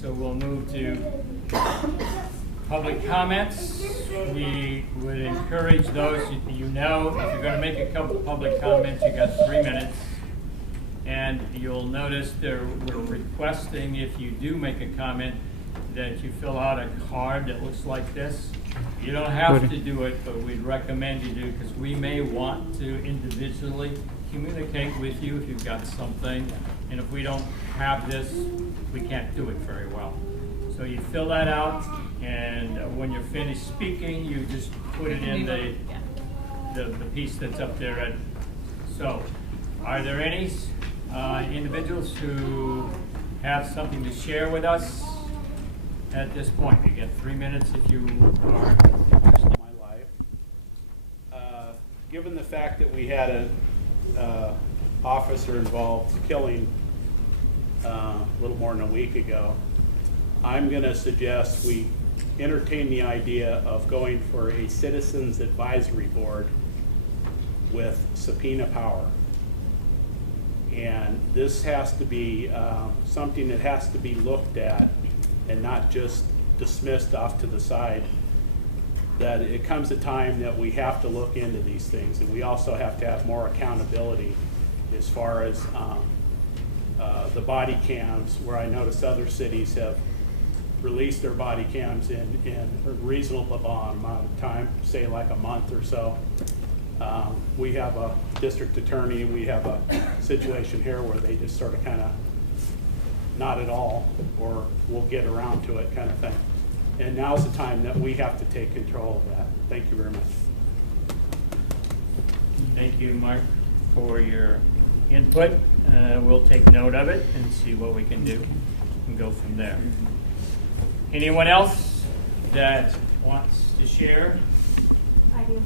So we'll move to public comments. We would encourage those, you know, if you're going to make a couple public comments, you got 3 minutes. And you'll notice we're requesting, if you do make a comment, that you fill out a card that looks like this. You don't have to do it, but we'd recommend you do, because we may want to individually communicate with you if you've got something. And if we don't have this, we can't do it very well. So you fill that out, and when you're finished speaking, you just put it in the piece that's up there. So, are there any individuals who have something to share with us at this point? You get 3 minutes if you are interested. My life. Given the fact that we had an officer involved killing a little more than a week ago, I'm going to suggest we entertain the idea of going for a citizens advisory board with subpoena power. And this has to be something that has to be looked at and not just dismissed off to the side. That it comes a time that we have to look into these things, and we also have to have more accountability as far as the body cams, where I notice other cities have released their body cams in a reasonable amount of time, say like a month or so. We have a district attorney, and we have a situation here where they just sort of kind of not at all, or we'll get around to it kind of thing. And now's the time that we have to take control of that. Thank you very much. Thank you, Mark, for your input. We'll take note of it and see what we can do and go from there. Anyone else that wants to share? I do.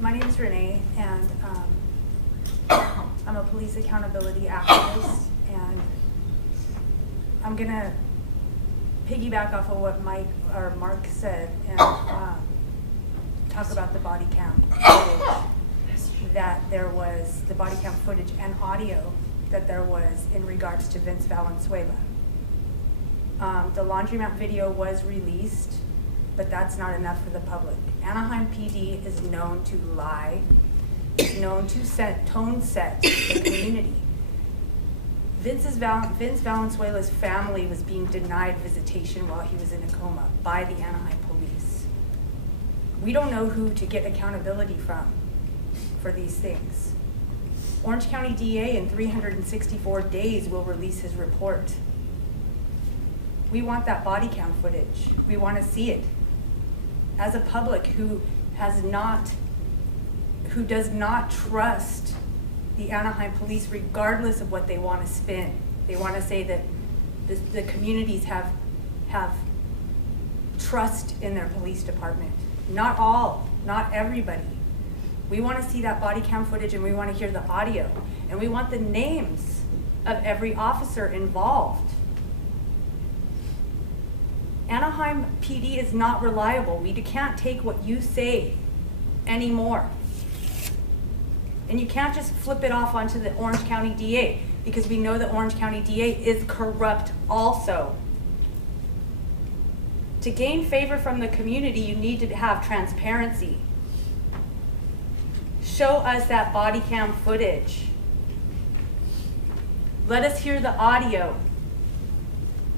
My name is Renee, and I'm a police accountability activist, and I'm gonna piggyback off of what Mark said and talk about the body cam footage. That there was the body cam footage and audio that there was in regards to Vince Valenzuela. The Laundromat video was released, but that's not enough for the public. Anaheim PD is known to lie, is known to tone set the community. Vince Valenzuela's family was being denied visitation while he was in a coma by the Anaheim police. We don't know who to get accountability from for these things. Orange County DA in 364 days will release his report. We want that body cam footage. We want to see it. As a public who does not trust the Anaheim police, regardless of what they want to spin. They want to say that the communities have trust in their police department. Not all, not everybody. We want to see that body cam footage, and we want to hear the audio, and we want the names of every officer involved. Anaheim PD is not reliable. We can't take what you say anymore. And you can't just flip it off onto the Orange County DA, because we know the Orange County DA is corrupt also. To gain favor from the community, you need to have transparency. Show us that body cam footage. Let us hear the audio.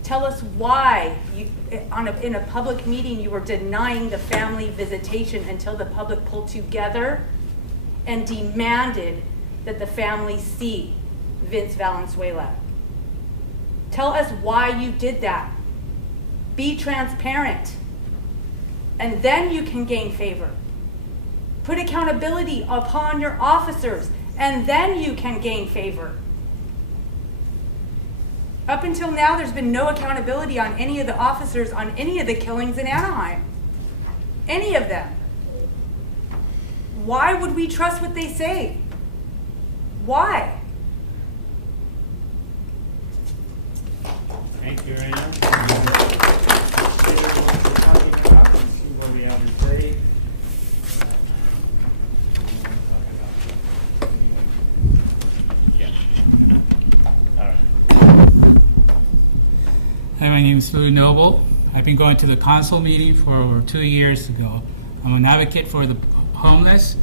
Tell us why in a public meeting you were denying the family visitation until the public pulled together and demanded that the family see Vince Valenzuela. Tell us why you did that. Be transparent. And then you can gain favor. Put accountability upon your officers, and then you can gain favor. Up until now, there's been no accountability on any of the officers on any of the killings in Anaheim. Any of them. Why would we trust what they say? Why? Thank you, Renee. See what we have to say. Yeah. All right. My name is Lou Noble. I've been going to the council meeting for over 2 years ago. I'm an advocate for the homeless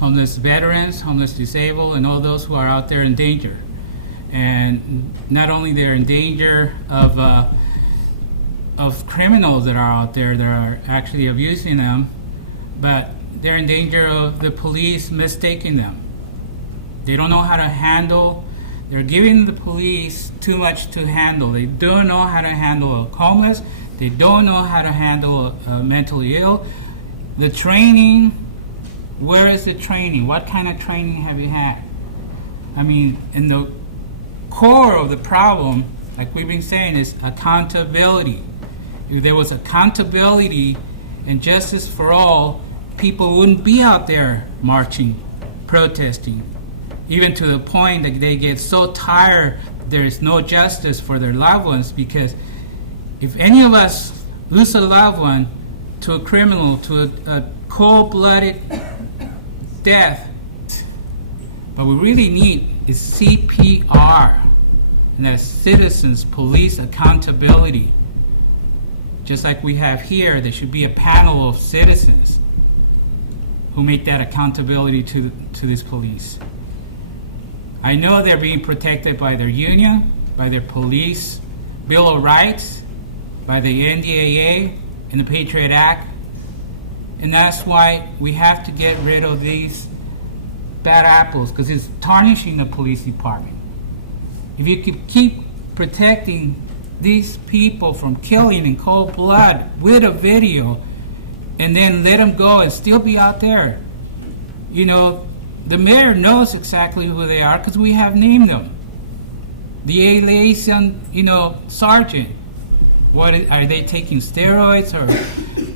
veterans, homeless disabled, and all those who are out there in danger. And not only they're in danger of criminals that are out there that are actually abusing them, but they're in danger of the police mistaking them. They don't know how to handle. They're giving the police too much to handle. They don't know how to handle a homeless. They don't know how to handle a mentally ill. The training, where is the training? What kind of training have you had? I mean, in the core of the problem, like we've been saying, is accountability. If there was accountability and justice for all, people wouldn't be out there marching, protesting, even to the point that they get so tired there is no justice for their loved ones, because if any of us lose a loved one to a criminal, to a cold-blooded death, what we really need is CPR, and that's citizens police accountability. Just like we have here, there should be a panel of citizens who make that accountability to this police. I know they're being protected by their union, by their police Bill of Rights, by the NDAA and the Patriot Act, and that's why we have to get rid of these bad apples, because it's tarnishing the police department. If you could keep protecting these people from killing in cold blood with a video and then let them go and still be out there, you know, the mayor knows exactly who they are because we have named them. The liaison, sergeant. Are they taking steroids? Or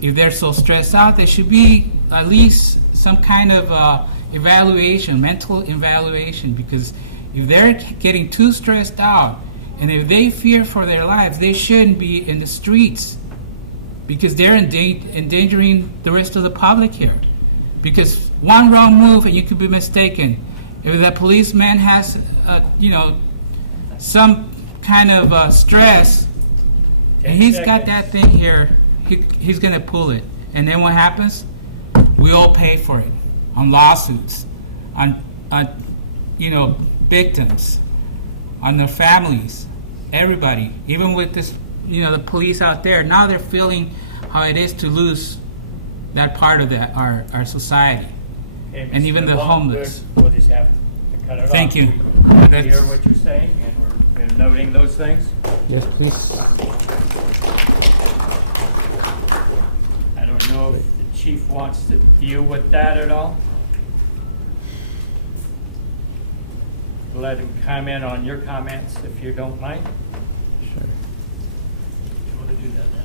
if they're so stressed out, there should be at least some kind of evaluation, mental evaluation, because if they're getting too stressed out and if they fear for their lives, they shouldn't be in the streets, because they're endangering the rest of the public here. Because one wrong move and you could be mistaken. If the policeman has, some kind of stress, and he's got that thing here, he's going to pull it. And then what happens? We all pay for it on lawsuits, on victims, on their families, everybody. Even with this, the police out there, now they're feeling how it is to lose that part of our society. Okay, and even the homeless. We'll just have to cut it off. Thank you. We hear what you're saying, and we're noting those things. Yes, please. I don't know if the chief wants to deal with that at all. Let him comment on your comments if you don't mind. Sure. You want to do that now?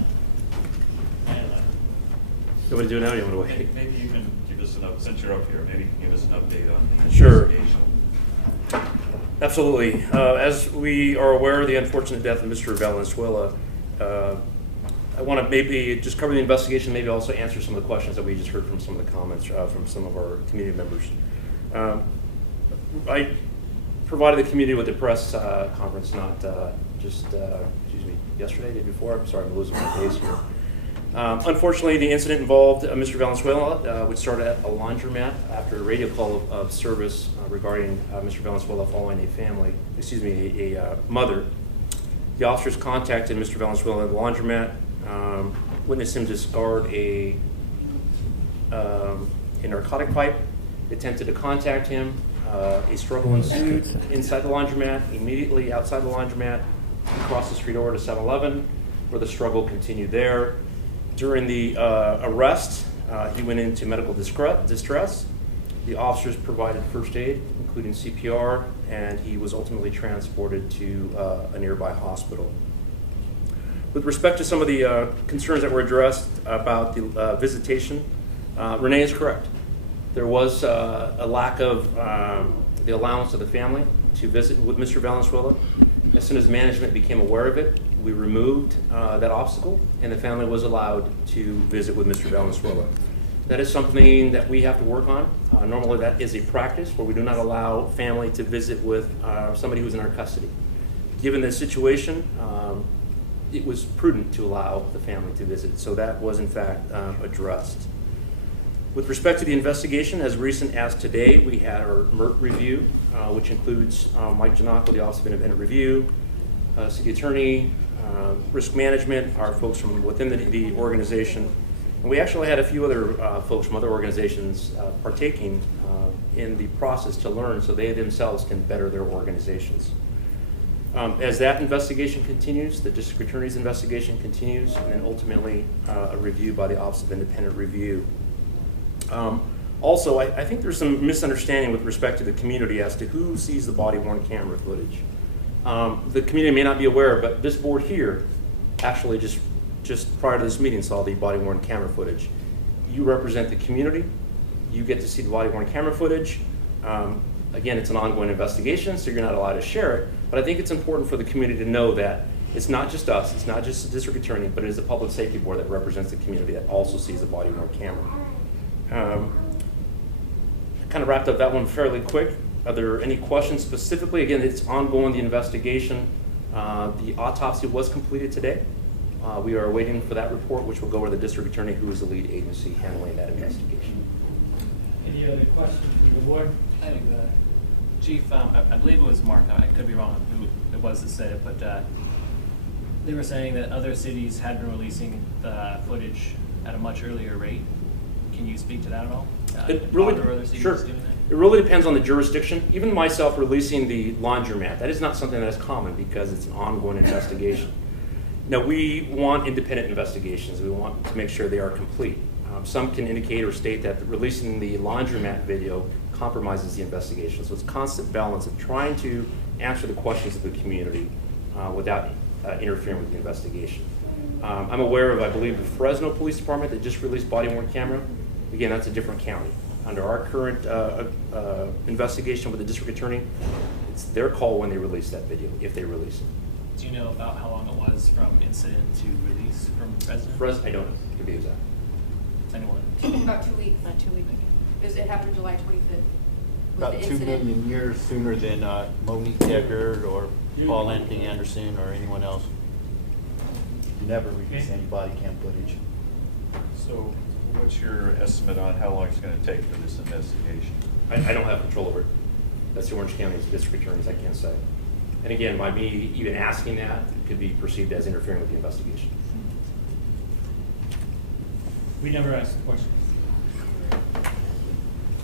You want to do it now, or you want to wait? Maybe you can give us since you're up here, maybe you can give us an update on the Sure. investigation. Absolutely. As we are aware of the unfortunate death of Mr. Valenzuela, I want to maybe just cover the investigation, maybe also answer some of the questions that we just heard from some of the comments from some of our community members. I provided the community with a press conference, not yesterday, day before. I'm sorry, I'm losing my days here. Unfortunately, the incident involved Mr. Valenzuela, which started at a laundromat after a radio call of service regarding Mr. Valenzuela following a mother. The officers contacted Mr. Valenzuela at the laundromat, witnessed him discard a narcotic pipe, attempted to contact him. A struggle ensued inside the laundromat. Immediately outside the laundromat, he crossed the street over to 7-Eleven, where the struggle continued there. During the arrest, he went into medical distress. The officers provided first aid, including CPR, and he was ultimately transported to a nearby hospital. With respect to some of the concerns that were addressed about the visitation, Renee is correct. There was a lack of the allowance of the family to visit with Mr. Valenzuela. As soon as management became aware of it, we removed that obstacle, and the family was allowed to visit with Mr. Valenzuela. That is something that we have to work on. Normally that is a practice where we do not allow family to visit with somebody who's in our custody. Given the situation, it was prudent to allow the family to visit. So that was in fact addressed. With respect to the investigation, as recent as today, we had our MERT review, which includes Mike Janako, the Office of Independent Review, City Attorney, Risk Management, our folks from within the organization. And we actually had a few other folks from other organizations partaking in the process to learn so they themselves can better their organizations. As that investigation continues, the District Attorney's investigation continues, and then ultimately a review by the Office of Independent Review. Also, I think there's some misunderstanding with respect to the community as to who sees the body-worn camera footage. The community may not be aware, but this board here actually just prior to this meeting saw the body-worn camera footage. You represent the community. You get to see the body-worn camera footage. Again, it's an ongoing investigation, so you're not allowed to share it. But I think it's important for the community to know that it's not just us, it's not just the district attorney, but it is the public safety board that represents the community that also sees the body-worn camera. Kind of wrapped up that one fairly quick. Are there any questions specifically? Again, it's ongoing, the investigation. The autopsy was completed today. We are waiting for that report, which will go to the district attorney, who is the lead agency handling that investigation. Any other questions from the board? I think the chief, I believe it was Mark, I could be wrong on who it was that said it, but they were saying that other cities had been releasing the footage at a much earlier rate. Can you speak to that at all? It really, are other cities sure. doing that? It really depends on the jurisdiction. Even myself releasing the laundromat, that is not something that is common because it's an ongoing investigation. Now, we want independent investigations. We want to make sure they are complete. Some can indicate or state that releasing the laundromat video compromises the investigation. So it's a constant balance of trying to answer the questions of the community without interfering with the investigation. I'm aware of, I believe, the Fresno Police Department that just released body-worn camera. Again, that's a different county. Under our current investigation with the district attorney, it's their call when they release that video, if they release it. Do you know about how long it was from incident to release from Fresno? I don't know, to be exact. Anyone? About 2 weeks. About 2 weeks. It happened July 25th. About 2 million years sooner than Monique Deckard or Paul Anthony Anderson or anyone else. You never release any body cam footage. So what's your estimate on how long it's going to take for this investigation? I don't have control over it. That's the Orange County's district attorneys, I can't say. And again, by me even asking that, it could be perceived as interfering with the investigation. We never asked the question.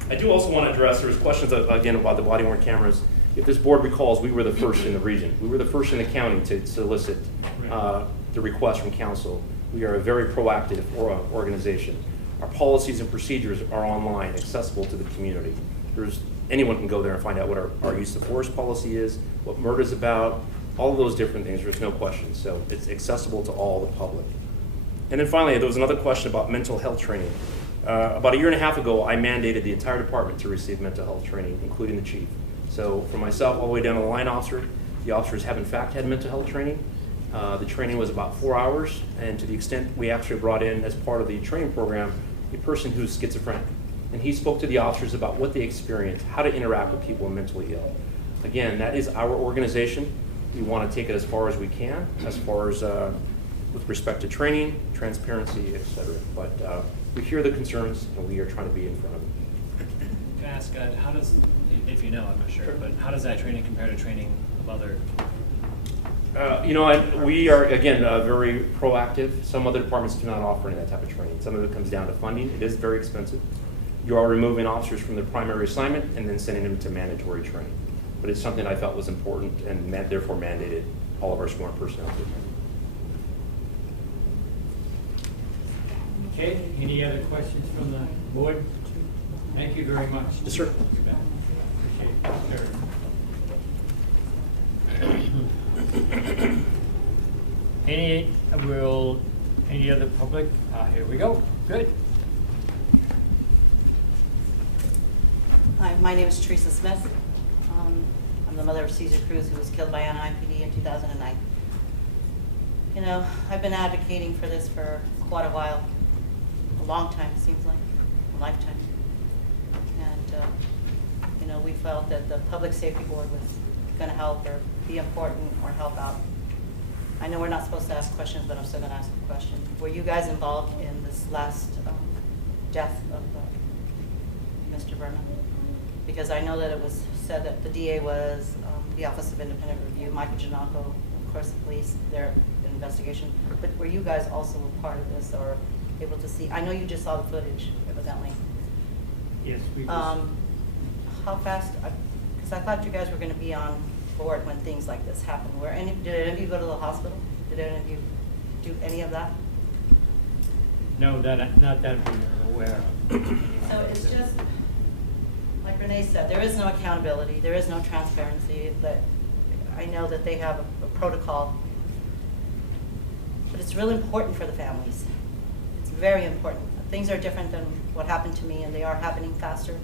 I do also want to address, there was questions again about the body-worn cameras. If this board recalls, we were the first in the region. We were the first in the county to solicit the request from council. We are a very proactive organization. Our policies and procedures are online, accessible to the community. Anyone can go there and find out what our use of force policy is, what murder is about, all of those different things. There's no question. So it's accessible to all the public. And then finally, there was another question about mental health training. About a year and a half ago, I mandated the entire department to receive mental health training, including the chief. So from myself all the way down to the line officer, the officers have in fact had mental health training. The training was about 4 hours, and to the extent we actually brought in, as part of the training program, a person who's schizophrenic. And he spoke to the officers about what they experienced, how to interact with people who are mentally ill. Again, that is our organization. We want to take it as far as we can, as far as with respect to training, transparency, et cetera. But we hear the concerns, and we are trying to be in front of them. Can I ask, how does, if you know, I'm not sure, but how does that training compare to training of other? We are, again, very proactive. Some other departments do not offer any of that type of training. Some of it comes down to funding. It is very expensive. You are removing officers from their primary assignment and then sending them to mandatory training. But it's something I felt was important and therefore mandated all of our sworn personnel to. Okay, any other questions from the board? Thank you very much. Yes, sir. Appreciate it. Any other public? Here we go. Good. Hi, my name is Theresa Smith. I'm the mother of Cesar Cruz, who was killed by Anaheim PD in 2009. You know, I've been advocating for this for quite a while, a long time, it seems like, a lifetime. And, we felt that the Public Safety Board was going to help or be important or help out. I know we're not supposed to ask questions, but I'm still gonna ask a question. Were you guys involved in this last death of Mr. Vernon? Because I know that it was said that the DA was the Office of Independent Review, Michael Giannocco, of course, the police, their investigation. But were you guys also a part of this or able to see? I know you just saw the footage, evidently. Yes, we just. How fast? Because I thought you guys were going to be on board when things like this happen. Did any of you go to the hospital? Did any of you do any of that? No, not that we are aware of. So it's just, like Renee said, there is no accountability, there is no transparency. That I know that they have a protocol, but it's really important for the families. It's very important. Things are different than what happened to me, and they are happening faster.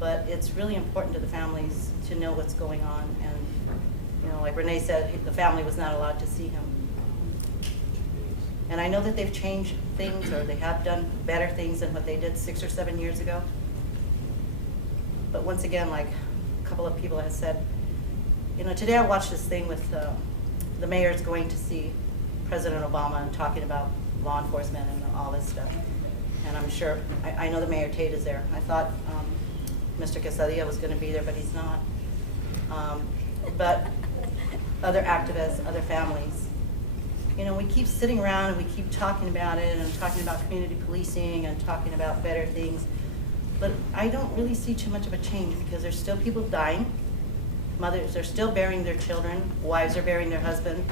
But it's really important to the families to know what's going on. And, you know, like Renee said, the family was not allowed to see him. And I know that they've changed things, or they have done better things than what they did 6 or 7 years ago. But once again, like a couple of people have said, you know, today I watched this thing with the mayors going to see President Obama and talking about law enforcement and all this stuff. And I'm sure, I know the Mayor Tate is there. I thought Mr. Quesadilla was going to be there, but he's not. But other activists, other families, you know, we keep sitting around and we keep talking about it and talking about community policing and talking about better things. But I don't really see too much of a change because there's still people dying. Mothers are still burying their children. Wives are burying their husband.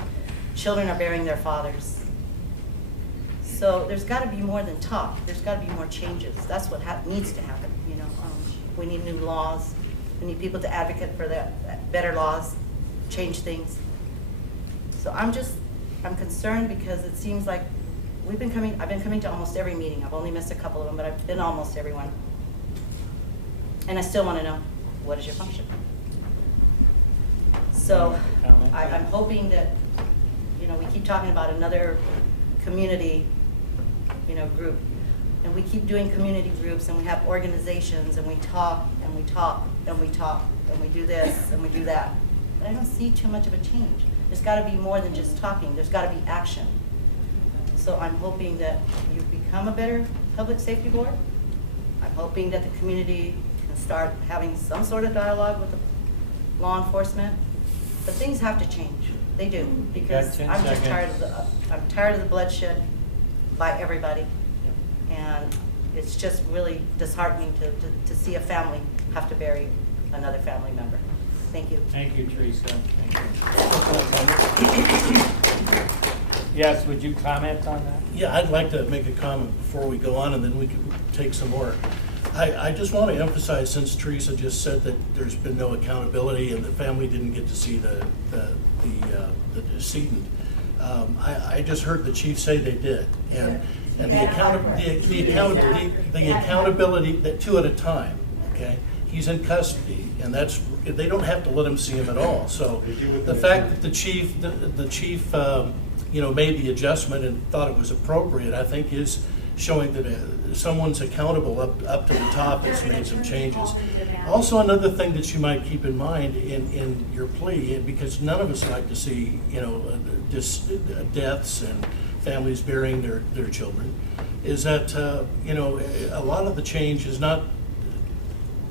Children are burying their fathers. So there's got to be more than talk. There's got to be more changes. That's what needs to happen. You know, we need new laws. We need people to advocate for that better laws, change things. So I'm concerned because it seems like I've been coming to almost every meeting. I've only missed a couple of them, but I've been almost every one. And I still want to know, what is your function? So I'm hoping that, you know, we keep talking about another community, you know, group. And we keep doing community groups and we have organizations and we talk and we talk and we talk and we do this and we do that. But I don't see too much of a change. There's got to be more than just talking. There's got to be action. So I'm hoping that you become a better public safety board. I'm hoping that the community can start having some sort of dialogue with the law enforcement. But things have to change. They do, because I'm just tired of the bloodshed by everybody. And it's just really disheartening to see a family have to bury another family member. Thank you. Thank you, Theresa. Thank you. Yes, would you comment on that? Yeah, I'd like to make a comment before we go on, and then we can take some more. I just want to emphasize, since Theresa just said that there's been no accountability and the family didn't get to see the decedent. I just heard the chief say they did, and the accountability, that 2 at a time. Okay, he's in custody, and they don't have to let him see him at all. So the fact that the chief you know, made the adjustment and thought it was appropriate, I think is showing that someone's accountable up to the top that's made some changes. Also, another thing that you might keep in mind in your plea, because none of us like to see, you know, deaths and families burying their children, is that, you know, a lot of the change is not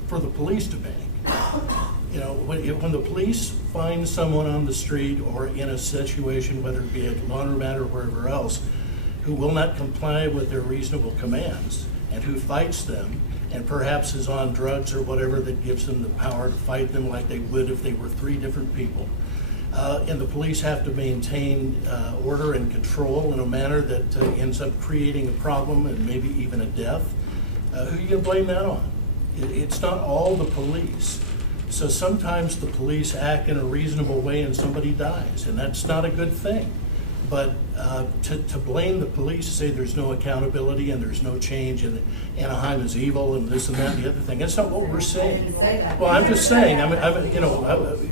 for the police to make. You know, when the police find someone on the street or in a situation, whether it be at Laundromat or wherever else, who will not comply with their reasonable commands and who fights them and perhaps is on drugs or whatever that gives them the power to fight them like they would if they were 3 different people. And the police have to maintain order and control in a manner that ends up creating a problem and maybe even a death. Who are you going to blame that on? It's not all the police. So sometimes the police act in a reasonable way and somebody dies, and that's not a good thing. But to blame the police, say there's no accountability and there's no change and Anaheim is evil and this and that and the other thing, that's not what we're saying. Well, I'm just saying, I'm you know,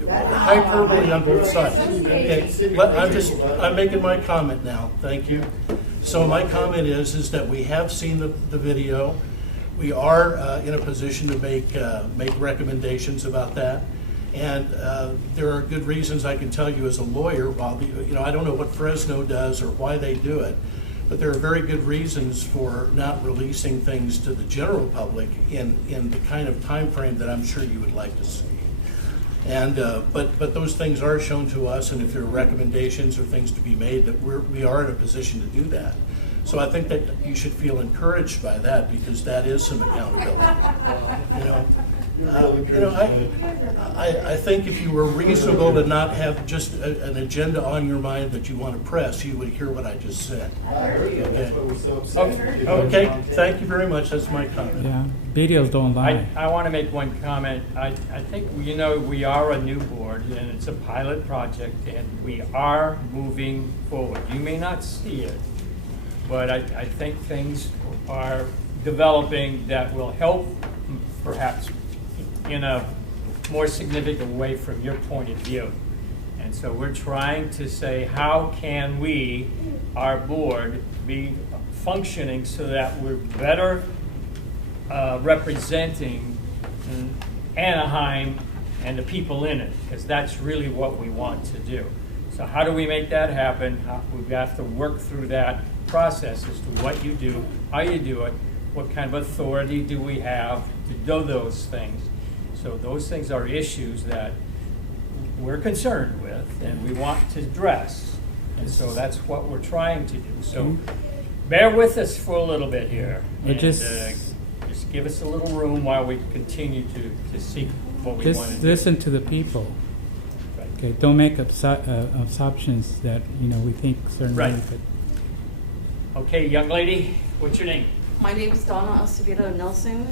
hyperbole on both sides. Okay, I'm making my comment now. Thank you. So my comment is that we have seen the video. We are in a position to make recommendations about that. And there are good reasons I can tell you as a lawyer, I don't know what Fresno does or why they do it, but there are very good reasons for not releasing things to the general public in the kind of time frame that I'm sure you would like to see. And but those things are shown to us, and if there are recommendations or things to be made, that we are in a position to do that. So I think that you should feel encouraged by that, because that is some accountability. I think if you were reasonable to not have just an agenda on your mind that you want to press, you would hear what I just said. I heard you. That's what was so upsetting. Okay, thank you very much. That's my comment. Yeah, videos don't lie. I want to make one comment. I think, we are a new board, and it's a pilot project, and we are moving forward. You may not see it, but I think things are developing that will help, perhaps in a more significant way from your point of view. And so we're trying to say, how can we, our board, be functioning so that we're better representing Anaheim and the people in it, because that's really what we want to do. So how do we make that happen? We have to work through that process as to what you do, how you do it, what kind of authority do we have to do those things. So those things are issues that we're concerned with and we want to address. And so that's what we're trying to do. So bear with us for a little bit here. And just give us a little room while we continue to seek what we want to do. Just listen to the people. Right. Okay, don't make assumptions that we think certain Right. ways. Okay, young lady, what's your name? My name is Donna Acevedo Nelson.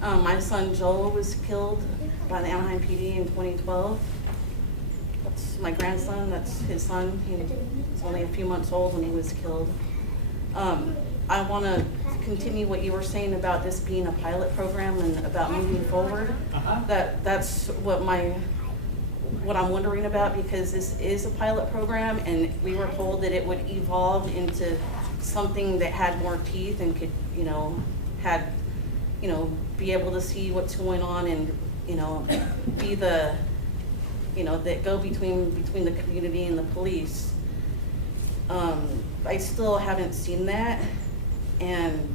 My son Joel was killed by the Anaheim PD in 2012. That's my grandson, that's his son. He was only a few months old when he was killed. I want to continue what you were saying about this being a pilot program and about moving forward. That's what I'm wondering about, because this is a pilot program and we were told that it would evolve into something that had more teeth and could, be able to see what's going on and, be the, that go between the community and the police. I still haven't seen that, and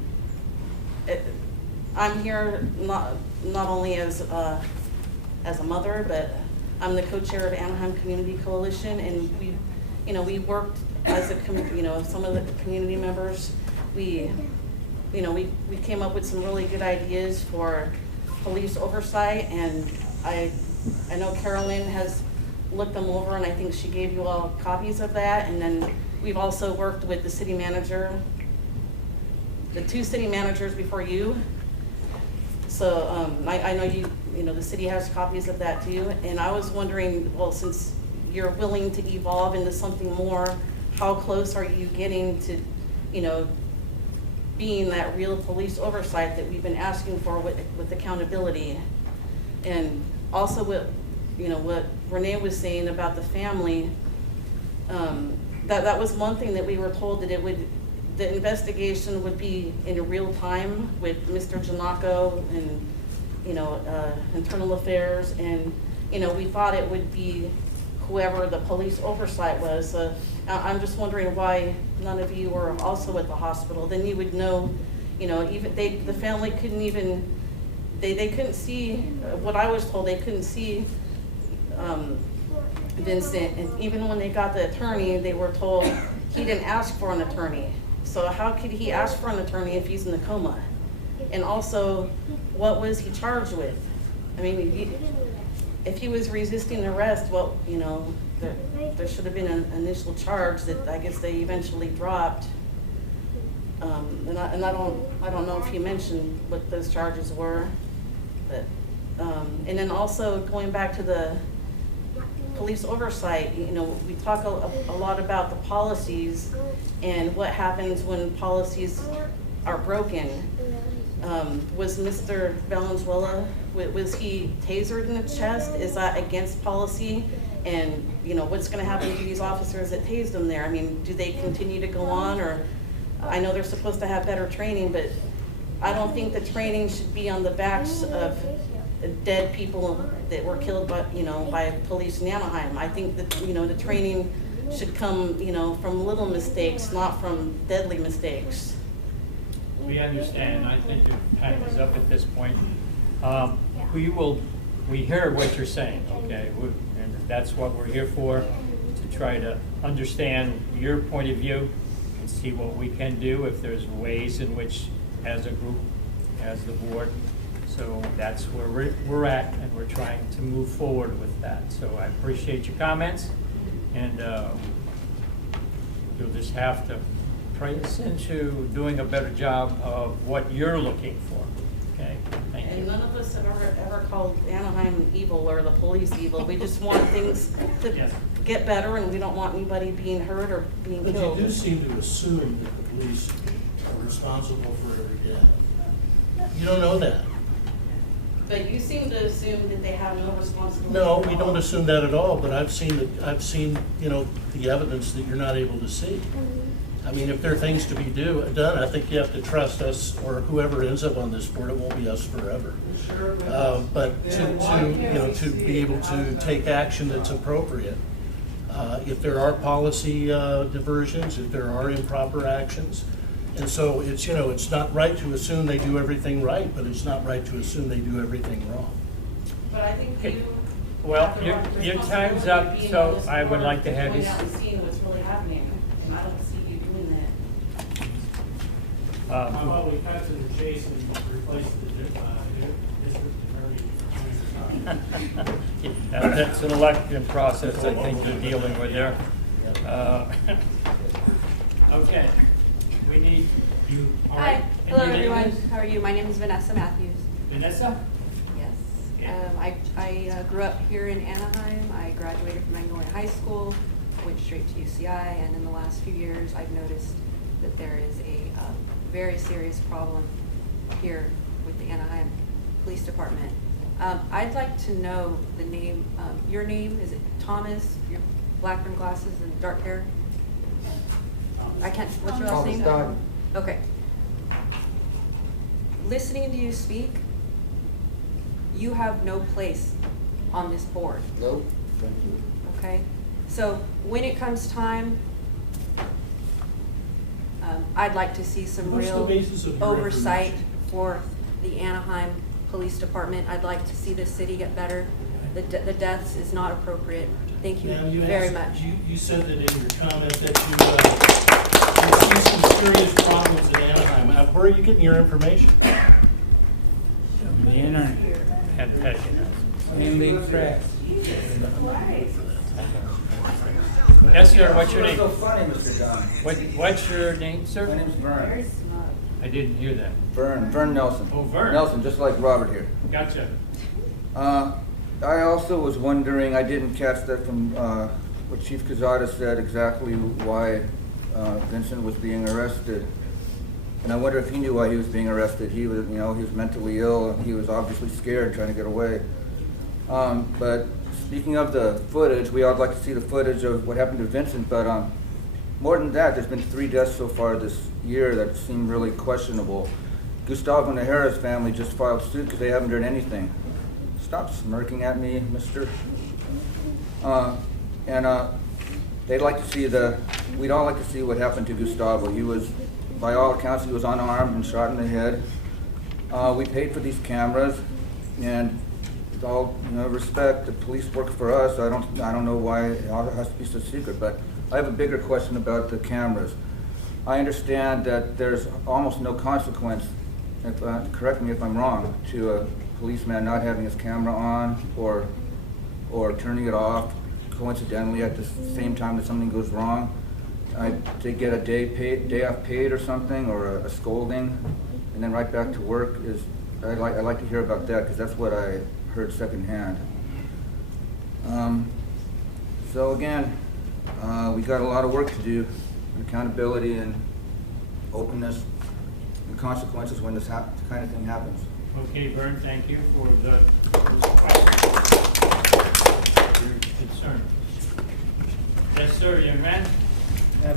I'm here not only as a mother, but I'm the co-chair of Anaheim Community Coalition, and we worked as some of the community members. We came up with some really good ideas for police oversight, and I know Carolyn has looked them over, and I think she gave you all copies of that. And then we've also worked with the city manager, the two city managers before you. So I know the city has copies of that too. And I was wondering, well, since you're willing to evolve into something more, how close are you getting to, being that real police oversight that we've been asking for with accountability? And also what Renee was saying about the family, that was one thing that we were told, that the investigation would be in real time with Mr. Janako and, internal affairs, and, we thought it would be whoever the police oversight was. So I'm just wondering why none of you were also at the hospital. Then you would know, even the family couldn't even, they couldn't see, what I was told, they couldn't see Vincent. And even when they got the attorney, they were told he didn't ask for an attorney. So how could he ask for an attorney if he's in a coma? And also, what was he charged with? I mean, if he was resisting arrest, well, there should have been an initial charge that I guess they eventually dropped. And I don't know if you mentioned what those charges were, but and then also going back to the police oversight, we talk a lot about the policies and what happens when policies are broken. Was Mr. Valenzuela, was he tasered in the chest? Is that against policy? And what's going to happen to these officers that tased them there? I mean, do they continue to go on? Or I know they're supposed to have better training, but I don't think the training should be on the backs of dead people that were killed by, by police in Anaheim. I think that, the training should come, from little mistakes, not from deadly mistakes. We understand. I think your time is up at this point. We hear what you're saying, okay? And that's what we're here for, to try to understand your point of view and see what we can do, if there's ways in which, as a group, as the board. So that's where we're at, and we're trying to move forward with that. So I appreciate your comments, and you'll just have to pray us into doing a better job of what you're looking for. Okay, thank you. And none of us have ever called Anaheim evil or the police evil. We just want things to get better, and we don't want anybody being hurt or being killed. But you do seem to assume that the police are responsible for every death. You don't know that. But you seem to assume that they have no responsibility. No, we don't assume that at all, but I've seen, the evidence that you're not able to see. I mean, if there are things to be done, I think you have to trust us, or whoever ends up on this board. It won't be us forever. But to be able to take action that's appropriate. If there are policy diversions, if there are improper actions. And so it's not right to assume they do everything right, but it's not right to assume they do everything wrong. But I think you. Well, your time's up, so I would like to have you. Going out and seeing what's really happening, and I don't see you doing that. How about we cut to the chase and replace the district attorney? That's an election process I think you're dealing with there. Okay, we need you. All Hi, right. And hello your name everyone. is? How are you? My name is Vanessa Matthews. Vanessa? Yes. Yeah. I grew up here in Anaheim. I graduated from Magnolia High School, went straight to UCI, and in the last few years I've noticed that there is a very serious problem here with the Anaheim Police Department. I'd like to know the name, your name, is it Thomas, your black rimmed glasses and dark hair? I can't, what's your last name? Thomas. Okay. Listening to you speak, you have no place on this board. Nope. Thank you. Okay? So when it comes time, I'd like to see some What's the real basis of your oversight information? for the Anaheim Police Department. I'd like to see this city get better. The deaths is not appropriate. Thank you Ma'am, very much. You said that in your comment that you see some serious problems in Anaheim. Where are you getting your information? The internet. Mainly press. Yes, sir, what's your name? so funny, Mr. John? What's your name, sir? My name's Vern. I didn't hear that. Vern Nelson. Oh, Vern. Nelson, just like Robert here. Gotcha. I also was wondering, I didn't catch that from what Chief Quezada said, exactly why Vincent was being arrested. And I wonder if he knew why he was being arrested. He was, he was mentally ill, and he was obviously scared, trying to get away. But speaking of the footage, we all like to see the footage of what happened to Vincent, but more than that, there's been 3 deaths so far this year that seem really questionable. Gustavo Najera's family just filed suit because they haven't done anything. Stop smirking at me, mister. They'd like to see we'd all like to see what happened to Gustavo. He was, by all accounts, he was unarmed and shot in the head. We paid for these cameras, and with all respect, the police work for us. I don't know why it has to be so secret, but I have a bigger question about the cameras. I understand that there's almost no consequence, correct me if I'm wrong, to a policeman not having his camera on or turning it off coincidentally at the same time that something goes wrong. They get a day off paid or something, or a scolding, and then right back to work. I'd like to hear about that, because that's what I heard secondhand. So again, we got a lot of work to do, accountability and openness and consequences when this kind of thing happens. Okay, Vern, thank you for the concern. Yes, sir, young man.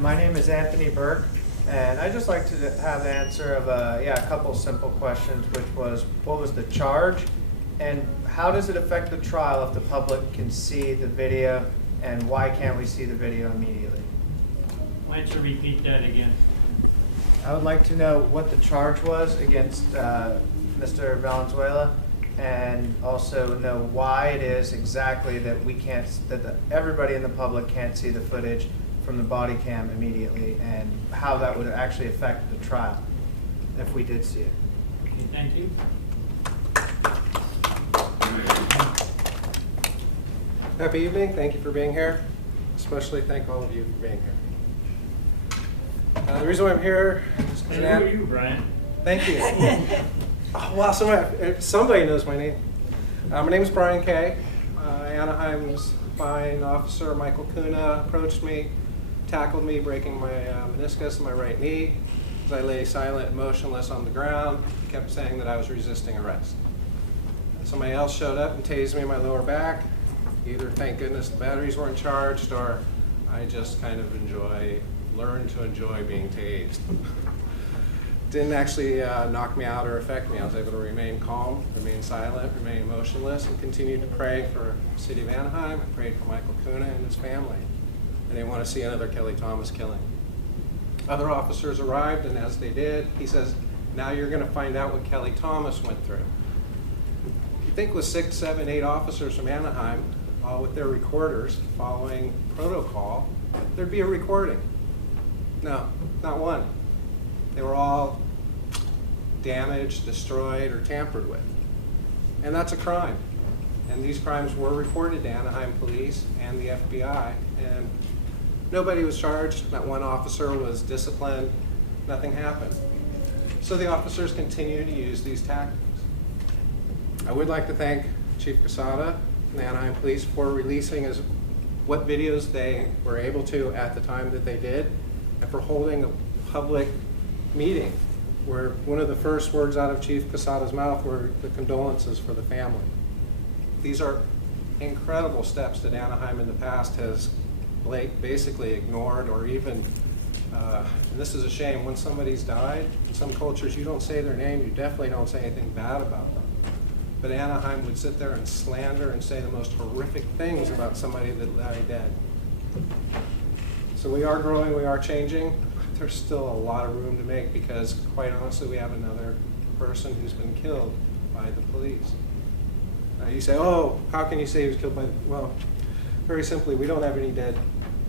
My name is Anthony Burke, and I'd just like to have the answer of a couple simple questions, which was, what was the charge, And how does it affect the trial if the public can see the video, and why can't we see the video immediately? Why don't you repeat that again? I would like to know what the charge was against Mr. Valenzuela, and also know why it is exactly that we can't, everybody in the public can't see the footage from the body cam immediately, and how that would actually affect the trial if we did see it. Okay, thank you. Happy evening. Thank you for being here. Especially thank all of you for being here. The reason why I'm here is because Who are you, Brian? Thank you. Oh, wow, somebody knows my name. My name is Brian Kay. Anaheim's fine officer Michael Kuna approached me, tackled me, breaking my meniscus in my right knee. As I lay silent and motionless on the ground, he kept saying that I was resisting arrest. Somebody else showed up and tased me in my lower back. Either thank goodness the batteries weren't charged, or I just kind of learned to enjoy being tased. Didn't actually knock me out or affect me. I was able to remain calm, remain silent, remain motionless, and continue to pray for the city of Anaheim. I prayed for Michael Kuna and his family. I didn't want to see another Kelly Thomas killing. Other officers arrived, and as they did, he says, now you're going to find out what Kelly Thomas went through. You think with 6, 7, 8 officers from Anaheim, all with their recorders following protocol, there'd be a recording. No, not one. They were all damaged, destroyed, or tampered with. And that's a crime. And these crimes were reported to Anaheim Police and the FBI, and nobody was charged. Not one officer was disciplined. Nothing happened. So the officers continue to use these tactics. I would like to thank Chief Quesada and the Anaheim Police for releasing what videos they were able to at the time that they did, and for holding a public meeting where one of the first words out of Chief Quesada's mouth were the condolences for the family. These are incredible steps that Anaheim in the past has basically ignored, or even, and this is a shame, when somebody's died, in some cultures you don't say their name, you definitely don't say anything bad about them. But Anaheim would sit there and slander and say the most horrific things about somebody that lay dead. So we are growing, we are changing. There's still a lot of room to make, because quite honestly, we have another person who's been killed by the police. Now you say, oh, how can you say he was killed by the, well, very simply, we don't have any dead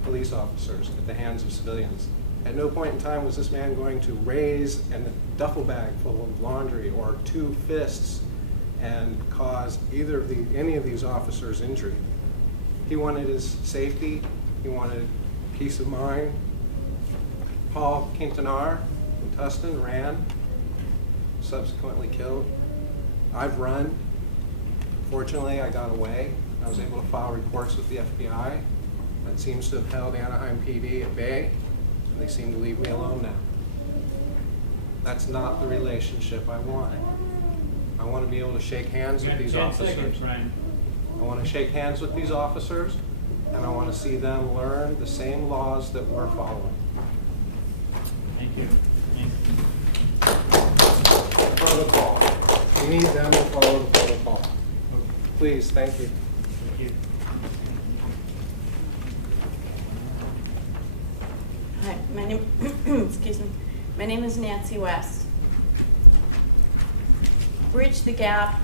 police officers at the hands of civilians. At no point in time was this man going to raise a duffel bag full of laundry or 2 fists and cause any of these officers injury. He wanted his safety, he wanted peace of mind. Paul Quintanar from Tustin ran, subsequently killed. I've run. Fortunately, I got away. I was able to file reports with the FBI. That seems to have held Anaheim PD at bay, and they seem to leave me alone now. That's not the relationship I want. I want to be able to shake hands with these officers. I want to shake hands with these officers, and I want to see them learn the same laws that we're following. Thank you. Thank you. Protocol. We need them to follow the protocol. Please, thank you. Thank you. Hi, my name, excuse me. My name is Nancy West. Bridge the gap.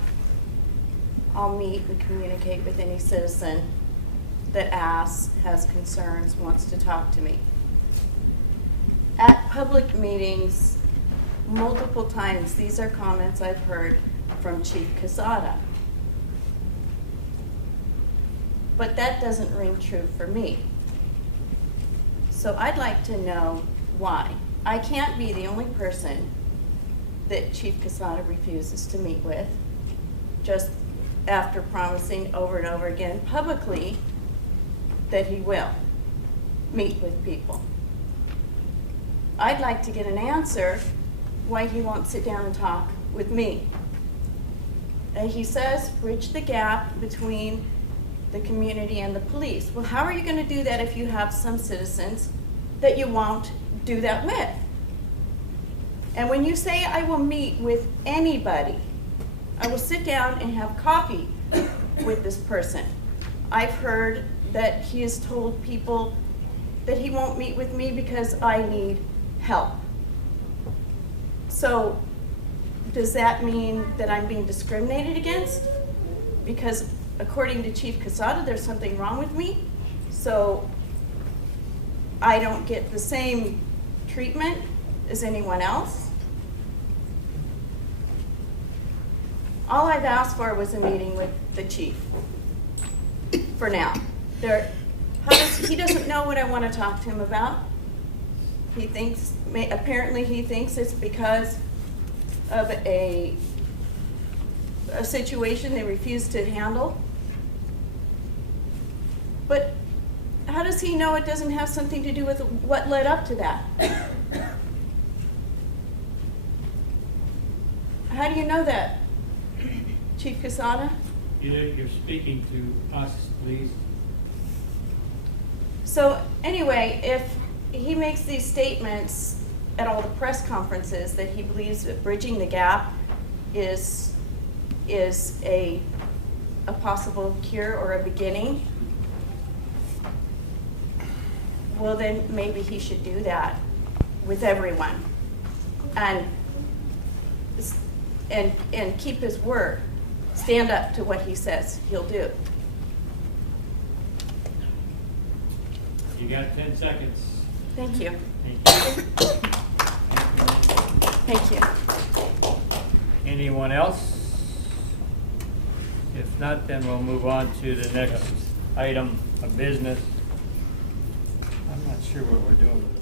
I'll meet and communicate with any citizen that asks, has concerns, wants to talk to me. At public meetings, multiple times, these are comments I've heard from Chief Quesada. But that doesn't ring true for me. So I'd like to know why. I can't be the only person that Chief Quesada refuses to meet with, just after promising over and over again publicly that he will meet with people. I'd like to get an answer why he won't sit down and talk with me. And he says, bridge the gap between the community and the police. Well, how are you going to do that if you have some citizens that you won't do that with? And when you say I will meet with anybody, I will sit down and have coffee with this person. I've heard that he has told people that he won't meet with me because I need help. So does that mean that I'm being discriminated against? Because according to Chief Casada, there's something wrong with me. So I don't get the same treatment as anyone else. All I've asked for was a meeting with the chief. For now. He doesn't know what I want to talk to him about. He thinks, apparently he thinks it's because of a situation they refuse to handle. But how does he know it doesn't have something to do with what led up to that? How do you know that, Chief Casada? You're speaking to us, please. So anyway, if he makes these statements at all the press conferences that he believes that bridging the gap is a possible cure or a beginning, well then maybe he should do that with everyone and keep his word. Stand up to what he says he'll do. You got 10 seconds. Thank you. Thank you. Anyone else? If not, then we'll move on to the next item of business. I'm not sure what we're doing with